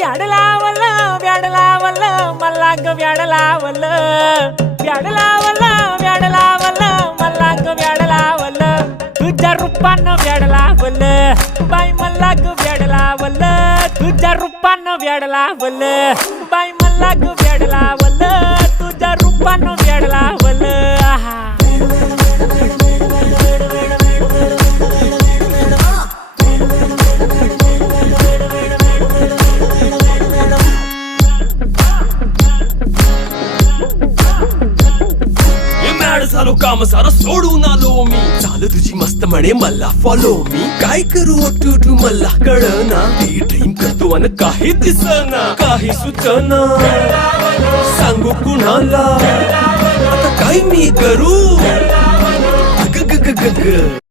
व्याड लावलं व्याड लावलं मला ग व्याड लावलं व्याड लावलं व्याड लावलं मला ग व्याड लावलं तुझ्या रूपानं व्याड लावलं बाई मला ग व्याड लावलं तुझ्या रूपानं व्याड लावलं बाई मला ग व्याड लावलं तुझ्या रूपानं व्याड लावलं आहा झालो काम सारं सोडून आलो मी चाल तुझी मस्त म्हणे मला फॉलो मी काय करू टू मला कळना ती ड्रीम करतो आणि काही दिसना काही सुचना सांगू कुणाला आता काय मी करू ग ग ग ग ग